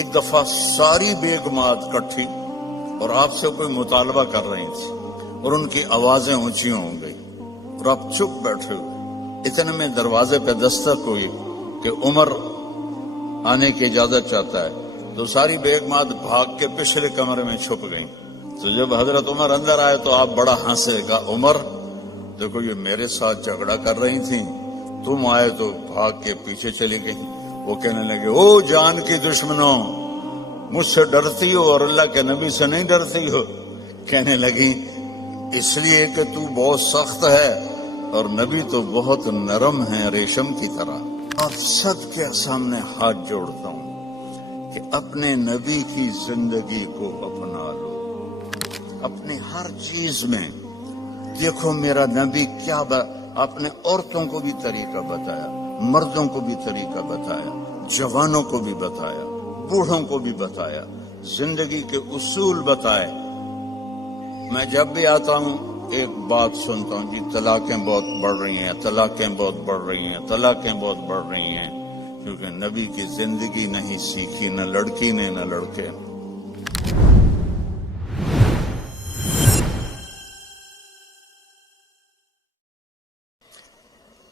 ایک دفعہ ساری بیگمات کٹھی اور آپ سے کوئی مطالبہ کر رہی تھی اور ان کی آوازیں اونچی ہو گئی اور آپ چپ بیٹھے ہوئے. اتنے میں دروازے پہ دستک ہوئی کہ عمر آنے کی اجازت چاہتا ہے. تو ساری بیگمات بھاگ کے پچھلے کمرے میں چھپ گئیں. تو جب حضرت عمر اندر آئے تو آپ بڑا ہنسے گا, عمر دیکھو یہ میرے ساتھ جھگڑا کر رہی تھیں, تم آئے تو بھاگ کے پیچھے چلی گئی. وہ کہنے لگے او جان کی دشمنوں, مجھ سے ڈرتی ہو اور اللہ کے نبی سے نہیں ڈرتی ہو. کہنے لگی اس لیے کہ تو بہت سخت ہے اور نبی تو بہت نرم ہے ریشم کی طرح. آپ سب کے سامنے ہاتھ جوڑتا ہوں کہ اپنے نبی کی زندگی کو اپنا لو. اپنے ہر چیز میں دیکھو میرا نبی کیا آپ نے عورتوں کو بھی طریقہ بتایا, مردوں کو بھی طریقہ بتایا, جوانوں کو بھی بتایا, بوڑھوں کو بھی بتایا, زندگی کے اصول بتائے. میں جب بھی آتا ہوں ایک بات سنتا ہوں, جی طلاقیں بہت بڑھ رہی ہیں, طلاقیں بہت بڑھ رہی ہیں, طلاقیں بہت بڑھ رہی ہیں, کیونکہ نبی کی زندگی نہیں سیکھی نہ لڑکی نے نہ لڑکے.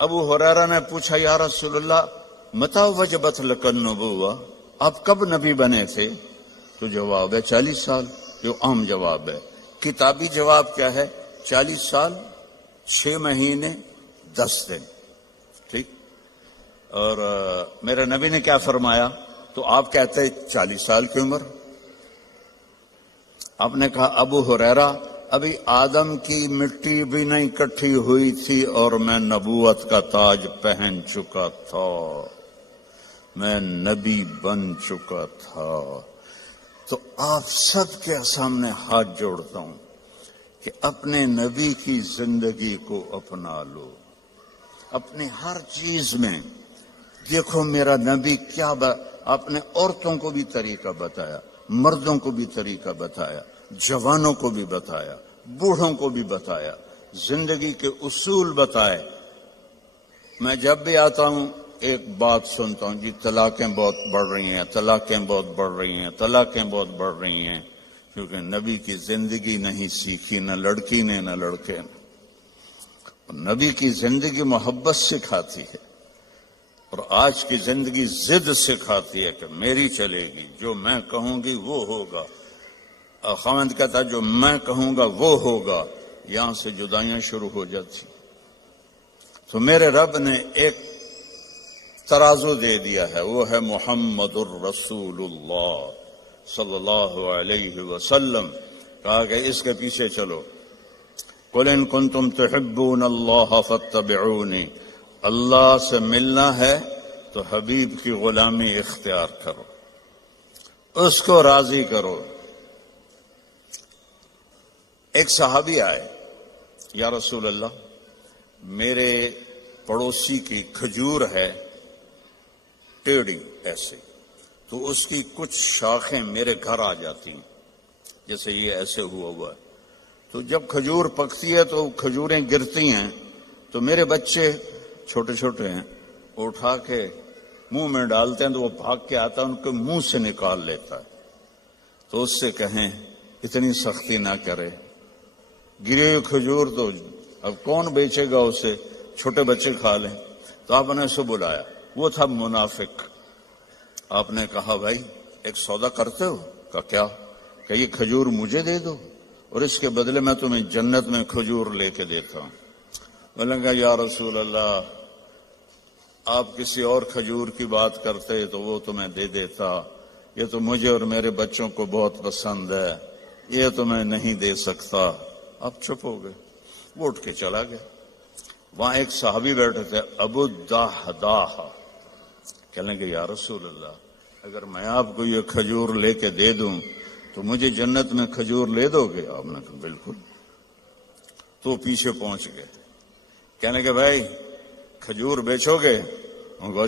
ابو ہریرہ نے پوچھا یا رسول اللہ متی وجبت لک النبوہ, آپ کب نبی بنے تھے؟ تو جواب ہے 40 سال, جو عام جواب ہے. کتابی جواب کیا ہے؟ 40 سال 6 مہینے 10 دن. ٹھیک. اور میرے نبی نے کیا فرمایا؟ تو آپ کہتے ہیں 40 سال کی عمر. آپ نے کہا ابو ہریرہ ابھی آدم کی مٹی بھی نہیں کٹھی ہوئی تھی اور میں نبوت کا تاج پہن چکا تھا, میں نبی بن چکا تھا. تو آپ سب کے سامنے ہاتھ جوڑتا ہوں کہ اپنے نبی کی زندگی کو اپنا لو. اپنے ہر چیز میں دیکھو میرا نبی کیا آپ نے عورتوں کو بھی طریقہ بتایا, مردوں کو بھی طریقہ بتایا, جوانوں کو بھی بتایا, بوڑھوں کو بھی بتایا, زندگی کے اصول بتائے. میں جب بھی آتا ہوں ایک بات سنتا ہوں, جی طلاقیں بہت بڑھ رہی ہیں, طلاقیں بہت بڑھ رہی ہیں, طلاقیں بہت بڑھ رہی ہیں, کیونکہ نبی کی زندگی نہیں سیکھی نہ لڑکی نے نہ لڑکے نے. نبی کی زندگی محبت سکھاتی ہے اور آج کی زندگی ضد سکھاتی ہے کہ میری چلے گی, جو میں کہوں گی وہ ہوگا. خاوند کہتا جو میں کہوں گا وہ ہوگا, یہاں سے جدائیاں شروع ہو جاتی. تو میرے رب نے ایک ترازو دے دیا ہے, وہ ہے محمد الرسول اللہ صلی اللہ علیہ وسلم. کہا کہ اس کے پیچھے چلو. قل ان کنتم تحبون اللہ فاتبعونی, اللہ سے ملنا ہے تو حبیب کی غلامی اختیار کرو, اس کو راضی کرو. ایک صحابی آئے, یا رسول اللہ میرے پڑوسی کی کھجور ہے ٹیڑھی ایسے, تو اس کی کچھ شاخیں میرے گھر آ جاتی ہیں, جیسے یہ ایسے ہوا ہے. تو جب کھجور پکتی ہے تو کھجوریں گرتی ہیں, تو میرے بچے چھوٹے چھوٹے ہیں, اٹھا کے منہ میں ڈالتے ہیں تو وہ بھاگ کے آتا ہے, ان کے منہ سے نکال لیتا ہے. تو اس سے کہیں اتنی سختی نہ کرے, گری ہوئی کھجور تو اب کون بیچے گا اسے, چھوٹے بچے کھا لیں. تو آپ نے اسے بلایا, وہ تھا منافق. آپ نے کہا بھائی ایک سودا کرتے ہو؟ کہا کیا؟ کہ یہ کھجور مجھے دے دو اور اس کے بدلے میں تمہیں جنت میں کھجور لے کے دیتا ہوں. بولیں گا یا رسول اللہ آپ کسی اور کھجور کی بات کرتے تو وہ تمہیں دے دیتا, یہ تو مجھے اور میرے بچوں کو بہت پسند ہے, یہ تو میں نہیں دے سکتا. آپ چپ ہو گئے, وہ اٹھ کے چلا گیا. وہاں ایک صحابی بیٹھے تھے ابو الدحداح, کہنے کہ یا رسول اللہ اگر میں آپ کو یہ کھجور لے کے دے دوں تو مجھے جنت میں کھجور لے دو گے؟ آپ نے کہا بالکل. تو پیچھے پہنچ گئے, کہنے کہ بھائی کھجور بیچو گے؟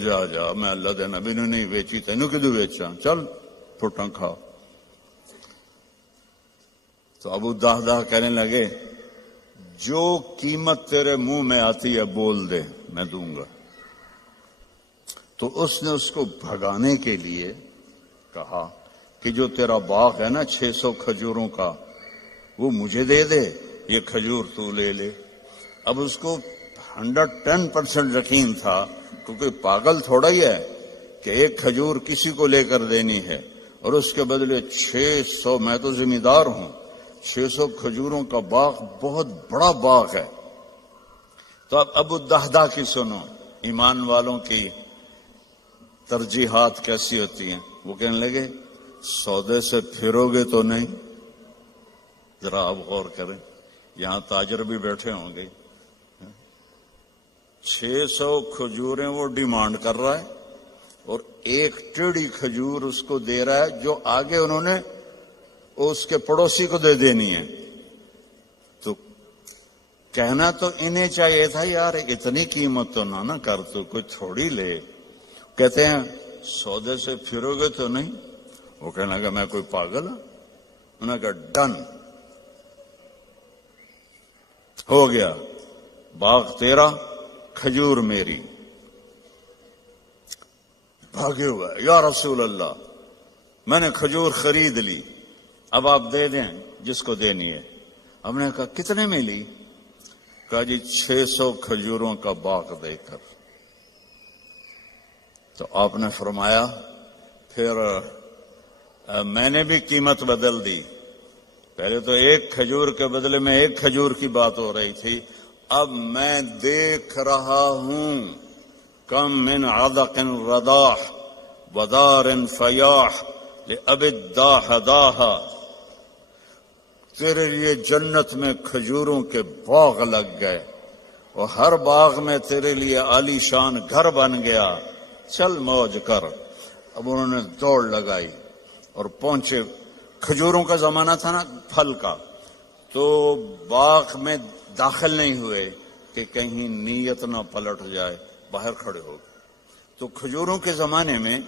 جا جا, میں اللہ دے نبی نے نہیں بیچی, تینوں کدو بیچا, چل پھٹاں کھا. تو ابو الدحداح کہنے لگے جو قیمت تیرے منہ میں آتی ہے بول دے, میں دوں گا. تو اس نے اس کو بھگانے کے لیے کہا کہ جو تیرا باغ ہے نا 600 کھجوروں کا، وہ مجھے دے دے، یہ کھجور تو لے لے۔ اب اس کو 110% یقین تھا، کیونکہ پاگل تھوڑا ہی ہے کہ ایک کھجور کسی کو لے کر دینی ہے اور اس کے بدلے 600، میں تو ذمہ دار ہوں، 600 کھجوروں کا باغ بہت بڑا باغ ہے۔ تو اب ابو الدہدہ کی سنو، ایمان والوں کی ترجیحات کیسی ہوتی ہیں۔ وہ کہنے لگے سودے سے پھرو گے تو نہیں؟ ذرا آپ غور کریں، یہاں تاجر بھی بیٹھے ہوں گے، 600 کھجوریں وہ ڈیمانڈ کر رہا ہے اور ایک ٹیڑھی کھجور اس کو دے رہا ہے جو آگے انہوں نے اس کے پڑوسی کو دے دینی ہے۔ تو کہنا تو انہیں چاہیے تھا یار اتنی قیمت تو نہ کر، تو کوئی تھوڑی لے۔ کہتے ہیں سودے سے پھرو گے تو نہیں؟ وہ کہنے لگا میں کوئی پاگل ہوں؟ انہوں نے کہا ڈن، ہو گیا، باغ تیرا، کھجور میری۔ بھاگے ہوا یا رسول اللہ میں نے کھجور خرید لی، اب آپ دے دیں جس کو دینی ہے۔ ہم نے کہا کتنے میں لی؟ کہا جی 600 کھجوروں کا باغ دے کر۔ تو آپ نے فرمایا پھر میں نے بھی قیمت بدل دی، پہلے تو ایک کھجور کے بدلے میں ایک کھجور کی بات ہو رہی تھی، اب میں دیکھ رہا ہوں کم من عدق رداح ودار فیاح لأب الداح داہا، تیرے لیے جنت میں کھجوروں کے باغ لگ گئے اور ہر باغ میں تیرے لیے عالی شان گھر بن گیا، چل موج کر۔ اب انہوں نے دوڑ لگائی اور پہنچے، کھجوروں کا زمانہ تھا نا، پھل کا، تو باغ میں داخل نہیں ہوئے کہ کہیں نیت نہ پلٹ جائے، باہر کھڑے ہو گئے۔ تو کھجوروں کے زمانے میں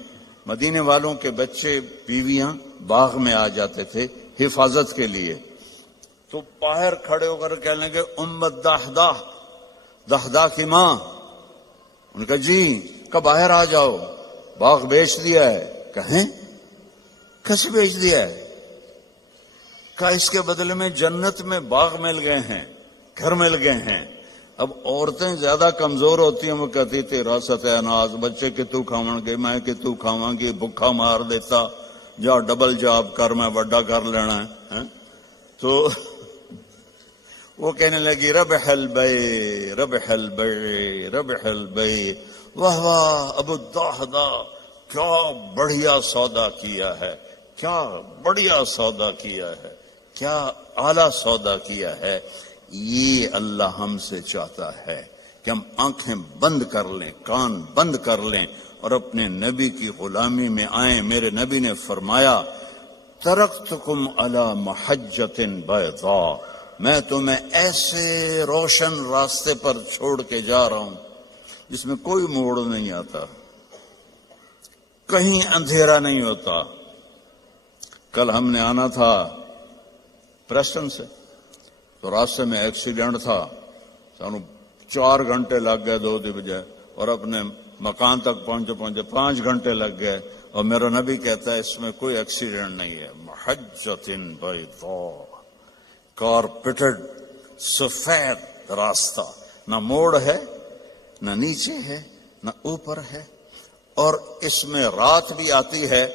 مدینے والوں کے بچے بیویاں باغ میں آ جاتے تھے حفاظت کے لیے، تو باہر کھڑے ہو کر کہنے لگے امت دہدہ، دہدہ کی ماں۔ ان کا جی کہ باہر آ جاؤ، باغ بیچ دیا ہے۔ کہیں کیسے بیچ دیا ہے؟ کہ اس کے بدلے میں جنت میں باغ مل گئے ہیں، گھر مل گئے ہیں۔ اب عورتیں زیادہ کمزور ہوتی ہیں، وہ کہتی تھی راست اناز، بچے کہ تو کھاون گے، میں کہ تو کھاواں گی، بھکھا مار دیتا، جا ڈبل جاب کر، میں بڑا کر لینا ہے۔ تو وہ کہنے لگی ربح البیع ربح البیع ربح البیع، واہ واہ ابو الدہدہ کیا بڑھیا سودا کیا ہے، کیا بڑھیا سودا کیا ہے، کیا اعلیٰ سودا کیا ہے۔ یہ اللہ ہم سے چاہتا ہے کہ ہم آنکھیں بند کر لیں، کان بند کر لیں اور اپنے نبی کی غلامی میں آئیں۔ میرے نبی نے فرمایا ترکتکم علی محجۃ بیضاء، میں تمہیں ایسے روشن راستے پر چھوڑ کے جا رہا ہوں جس میں کوئی موڑ نہیں آتا، کہیں اندھیرا نہیں ہوتا۔ کل ہم نے آنا تھا پریسٹن سے، تو راستے میں ایکسیڈنٹ تھا، سانو 4 گھنٹے لگ گئے 2 دی بجائے، اور اپنے مکان تک پہنچے 5 گھنٹے لگ گئے، اور میرا نبی کہتا ہے اس میں کوئی ایکسیڈنٹ نہیں ہے۔ محجۃ بیضاء، کارپیٹڈ سفید راستہ، نہ موڑ ہے، نہ نیچے ہے، نہ اوپر ہے، اور اس میں رات بھی آتی ہے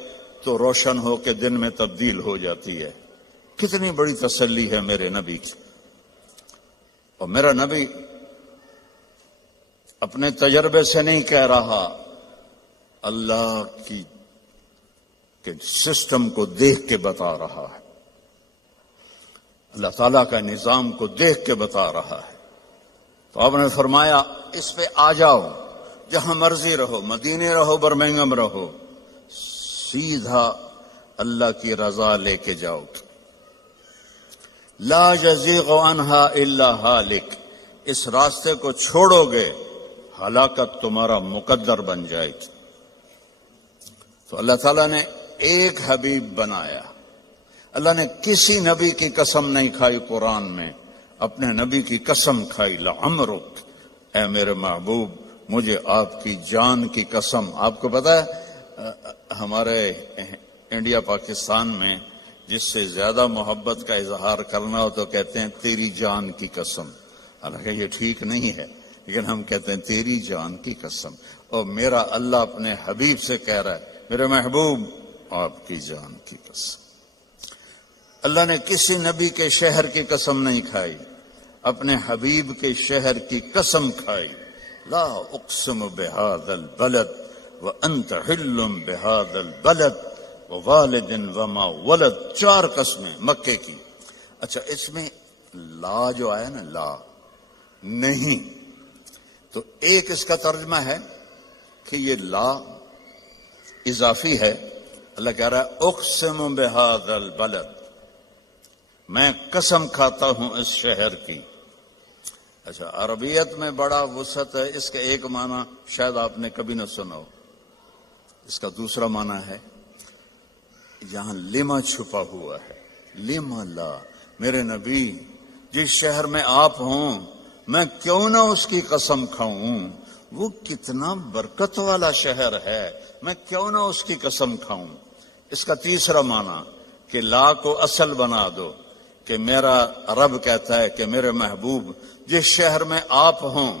تو روشن ہو کے دن میں تبدیل ہو جاتی ہے۔ کتنی بڑی تسلی ہے میرے نبی کی۔ اور میرا نبی اپنے تجربے سے نہیں کہہ رہا، اللہ کی کے سسٹم کو دیکھ کے بتا رہا ہے، اللہ تعالیٰ کا نظام کو دیکھ کے بتا رہا ہے۔ تو آپ نے فرمایا اس پہ آ جاؤ، جہاں مرضی رہو، مدینے رہو، برمنگھم رہو، سیدھا اللہ کی رضا لے کے جاؤ۔ لا یزیغ عنہا الا ہالک، اس راستے کو چھوڑو گے ہلاکت تمہارا مقدر بن جائے گی۔ تو اللہ تعالیٰ نے ایک حبیب بنایا، اللہ نے کسی نبی کی قسم نہیں کھائی قرآن میں، اپنے نبی کی قسم کھائی، لعمرک، اے میرے محبوب مجھے آپ کی جان کی قسم۔ آپ کو پتا ہے ہمارے انڈیا پاکستان میں جس سے زیادہ محبت کا اظہار کرنا ہو تو کہتے ہیں تیری جان کی قسم، حالانکہ یہ ٹھیک نہیں ہے، لیکن ہم کہتے ہیں تیری جان کی قسم، اور میرا اللہ اپنے حبیب سے کہہ رہا ہے میرے محبوب آپ کی جان کی قسم۔ اللہ نے کسی نبی کے شہر کی قسم نہیں کھائی، اپنے حبیب کے شہر کی قسم کھائی۔ لا اقسم بہذا البلد وانت حل بہذا البلد ووالد وما ولد، 4 قسمیں مکے کی۔ اچھا اس میں لا جو آیا نا، لا نہیں، تو ایک اس کا ترجمہ ہے کہ یہ لا اضافی ہے۔ اللہ کہہ رہا ہے اقسم بہذا البلد، میں قسم کھاتا ہوں اس شہر کی۔ اچھا عربیت میں بڑا وسعت ہے، اس کا ایک معنی شاید آپ نے کبھی نہ سنا ہو، اس کا دوسرا معنی ہے یہاں لما چھپا ہوا ہے، لما لا، میرے نبی جس شہر میں آپ ہوں میں کیوں نہ اس کی قسم کھاؤں، وہ کتنا برکت والا شہر ہے، میں کیوں نہ اس کی قسم کھاؤں۔ اس کا تیسرا معنی کہ لا کو اصل بنا دو، کہ میرا رب کہتا ہے کہ میرے محبوب جس شہر میں آپ ہوں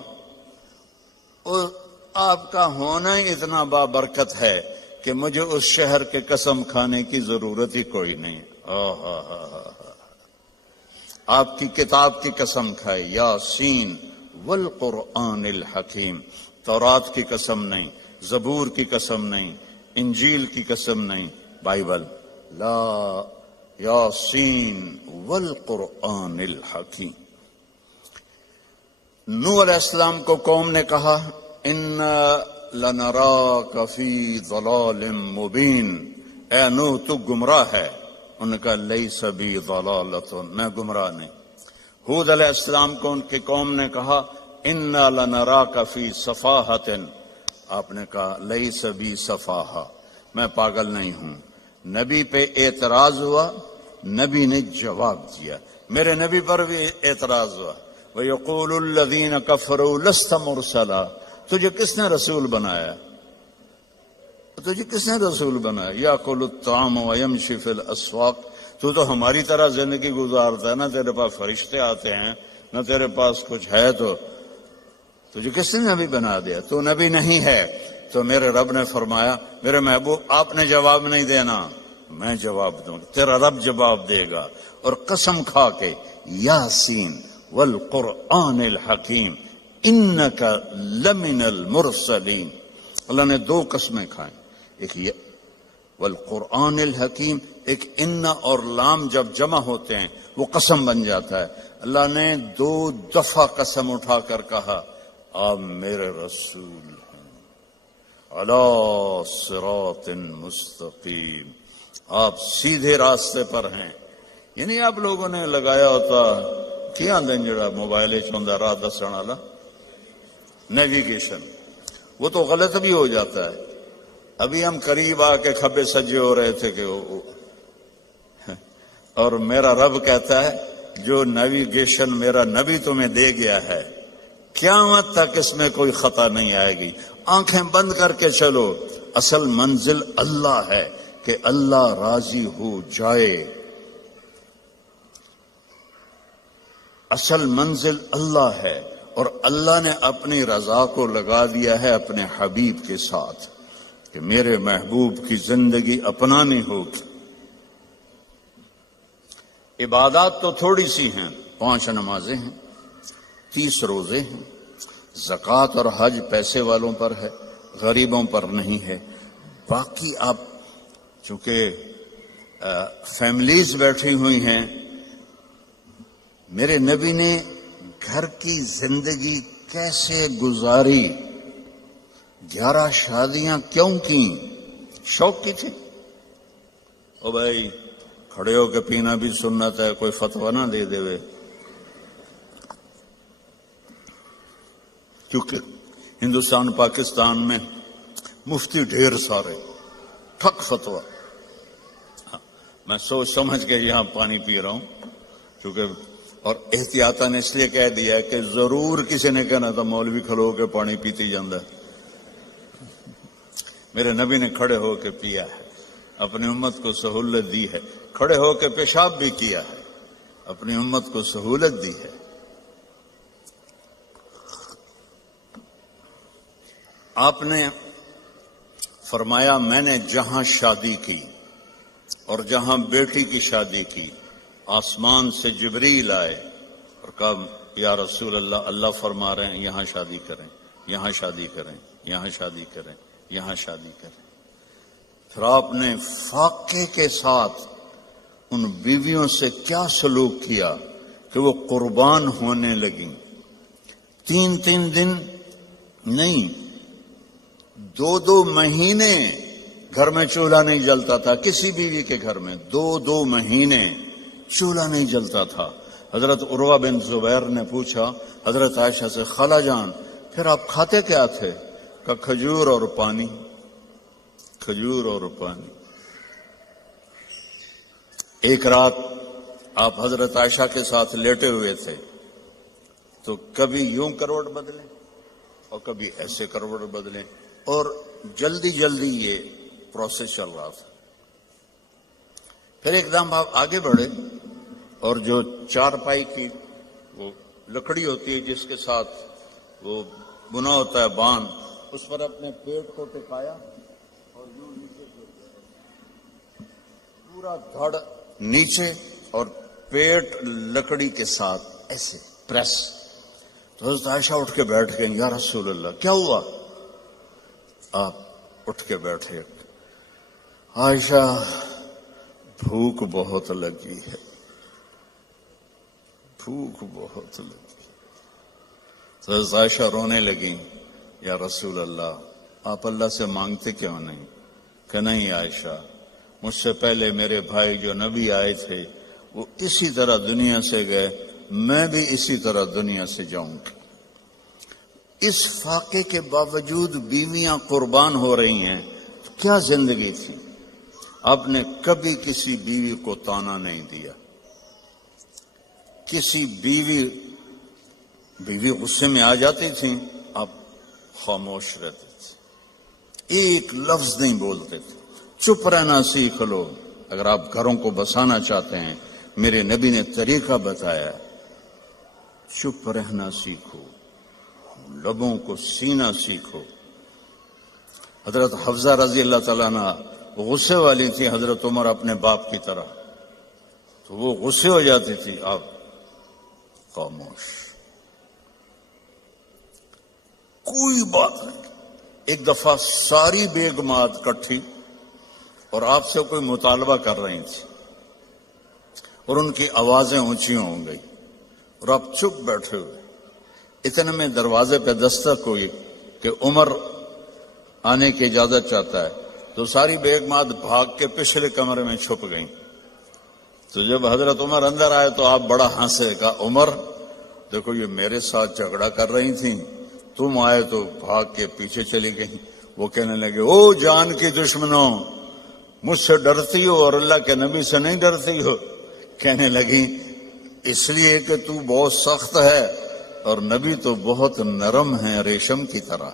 آپ کا ہونا ہی اتنا بابرکت ہے کہ مجھے اس شہر کے قسم کھانے کی ضرورت ہی کوئی نہیں۔ آپ کی کتاب کی قسم کھائے، یاسین والقرآن الحکیم، تورات کی قسم نہیں، زبور کی قسم نہیں، انجیل کی قسم نہیں، بائبل، لا یاسین والقرآن الحکیم۔ نوح علیہ السلام کو قوم نے کہا اِنَّا لَنَرَاكَ فِي ضَلَالٍ مُبِينٍ، اے نوح تو گمراہ ہے۔ انہوں نے کہا لَيْسَ بِي ضَلَالَةٌ، میں گمراہ نہیں۔ ہود علیہ السلام کو ان کی قوم نے کہا اِنَّا لَنَرَاكَ فِي صَفَاحَةٍ، آپ نے کہا لَيْسَ بِي صَفَاحَةٌ، میں پاگل نہیں ہوں۔ نبی پہ اعتراض ہوا، نبی نے جواب دیا، میرے نبی پر بھی اعتراض ہوا۔ وَيَقُولُ الَّذِينَ كَفَرُوا لَسْتَ مُرْسَلًا، تجھے کس نے رسول بنایا؟ تجھے کس نے رسول بنایا؟ یَأْكُلُ الطَّعَامَ وَيَمْشِي فِي الْأَسْوَاقِ، تو ہماری طرح زندگی گزارتا ہے، نہ تیرے پاس فرشتے آتے ہیں نہ تیرے پاس کچھ ہے، تو تجھے کس نے نبی بنا دیا؟ تو نبی نہیں ہے۔ تو میرے رب نے فرمایا میرے محبوب آپ نے جواب نہیں دینا، میں جواب دوں، تیرا رب جواب دے گا۔ اور قسم کھا کے یاسین والقرآن الحکیم انک لمن المرسلین، اللہ نے 2 قسمیں کھائیں، ایک یہ والقرآن الحکیم، ایک ان اور لام جب جمع ہوتے ہیں وہ قسم بن جاتا ہے۔ اللہ نے 2 دفعہ قسم اٹھا کر کہا آپ میرے رسول ہیں، علی صراط مستقیم، آپ سیدھے راستے پر ہیں۔ یعنی آپ لوگوں نے لگایا ہوتا کیا دن جڑا موبائل چوندا راہ دسن والا نیویگیشن، وہ تو غلط بھی ہو جاتا ہے۔ ابھی ہم قریب آ کے کھبے سجے ہو رہے تھے کہ اور میرا رب کہتا ہے جو نیویگیشن میرا نبی تمہیں دے گیا ہے قیامت تک اس میں کوئی خطا نہیں آئے گی، آنکھیں بند کر کے چلو، اصل منزل اللہ ہے کہ اللہ راضی ہو جائے، اصل منزل اللہ ہے، اور اللہ نے اپنی رضا کو لگا دیا ہے اپنے حبیب کے ساتھ کہ میرے محبوب کی زندگی اپنانی ہوگی۔ عبادات تو تھوڑی سی ہیں، 5 نمازیں ہیں، 30 روزے ہیں، زکوٰۃ اور حج پیسے والوں پر ہے، غریبوں پر نہیں ہے۔ باقی آپ چونکہ فیملیز بیٹھی ہوئی ہیں، میرے نبی نے گھر کی زندگی کیسے گزاری، 11 شادیاں کیوں کی؟ شوق کی تھی؟ او بھائی کھڑے ہو کے پینا بھی سنت ہے، کوئی فتویٰ نہ دے دے، کیونکہ ہندوستان پاکستان میں مفتی ڈھیر سارے، ٹھک فتویٰ۔ میں سوچ سمجھ کے یہاں پانی پی رہا ہوں، کیونکہ اور احتیاطاً اس لیے کہہ دیا ہے کہ ضرور کسی نے کہنا تھا مولوی کھلو کے پانی پیتی جاندہ ہے۔ میرے نبی نے کھڑے ہو کے پیا ہے۔ اپنی امت کو سہولت دی ہے، کھڑے ہو کے پیشاب بھی کیا ہے، اپنی امت کو سہولت دی ہے۔ آپ نے فرمایا میں نے جہاں شادی کی اور جہاں بیٹی کی شادی کی، آسمان سے جبریل آئے اور کہا یا رسول اللہ، اللہ فرما رہے ہیں یہاں شادی کریں، یہاں شادی کریں، یہاں شادی کریں، یہاں شادی کریں۔ پھر آپ نے فاقے کے ساتھ ان بیویوں سے کیا سلوک کیا کہ وہ قربان ہونے لگیں۔ 3 دن نہیں، 2 مہینے گھر میں چولہا نہیں جلتا تھا، کسی بیوی کے گھر میں 2 مہینے چولہا نہیں جلتا تھا۔ حضرت عروہ بن زبیر نے پوچھا حضرت عائشہ سے، خالہ جان پھر آپ کھاتے کیا تھے؟ کہ کھجور اور پانی، کھجور اور پانی۔ ایک رات آپ حضرت عائشہ کے ساتھ لیٹے ہوئے تھے تو کبھی یوں کروٹ بدلیں اور کبھی ایسے کروٹ بدلیں، اور جلدی جلدی یہ پروسیس چل رہا تھا۔ پھر ایک دم آپ آگے بڑھے اور جو چارپائی کی وہ لکڑی ہوتی ہے جس کے ساتھ وہ بنا ہوتا ہے باندھ، اس پر اپنے پیٹ کو ٹکایا اور یوں نیچے پورا دھڑ نیچے اور پیٹ لکڑی کے ساتھ ایسے پریس۔ تو حضرت عائشہ اٹھ کے بیٹھ گئیں، یا رسول اللہ کیا ہوا؟ آپ اٹھ کے بیٹھے، عائشہ بھوک بہت لگی ہے، بھوک بہت لگی۔ تو حضرت عائشہ رونے لگیں، یا رسول اللہ آپ اللہ سے مانگتے کیوں نہیں؟ کہ نہیں عائشہ، مجھ سے پہلے میرے بھائی جو نبی آئے تھے وہ اسی طرح دنیا سے گئے، میں بھی اسی طرح دنیا سے جاؤں گی۔ اس فاقے کے باوجود بیویاں قربان ہو رہی ہیں، کیا زندگی تھی؟ آپ نے کبھی کسی بیوی کو طعنہ نہیں دیا، کسی بیوی غصے میں آ جاتی تھی آپ خاموش رہتے تھے، ایک لفظ نہیں بولتے تھے، چپ رہنا سیکھ لو۔ اگر آپ گھروں کو بسانا چاہتے ہیں، میرے نبی نے طریقہ بتایا، چپ رہنا سیکھو، لبوں کو سینا سیکھو۔ حضرت حفصہ رضی اللہ تعالیٰ عنہ غصے والی تھی حضرت عمر اپنے باپ کی طرح، تو وہ غصے ہو جاتی تھی، آپ خاموش، کوئی بات نہیں۔ ایک دفعہ ساری بیگمات کٹھی اور آپ سے کوئی مطالبہ کر رہی تھی اور ان کی آوازیں اونچی ہو گئی اور آپ چپ بیٹھے ہوئے۔ اتنے میں دروازے پہ دستک ہوئی کہ عمر آنے کی اجازت چاہتا ہے، تو ساری بیگمات بھاگ کے پچھلے کمرے میں چھپ گئیں۔ تو جب حضرت عمر اندر آئے تو آپ بڑا ہنسے، کہا عمر دیکھو یہ میرے ساتھ جھگڑا کر رہی تھیں، تم آئے تو بھاگ کے پیچھے چلی گئیں۔ وہ کہنے لگے او جان کی دشمنوں، مجھ سے ڈرتی ہو اور اللہ کے نبی سے نہیں ڈرتی ہو؟ کہنے لگی اس لیے کہ تو بہت سخت ہے اور نبی تو بہت نرم ہے ریشم کی طرح۔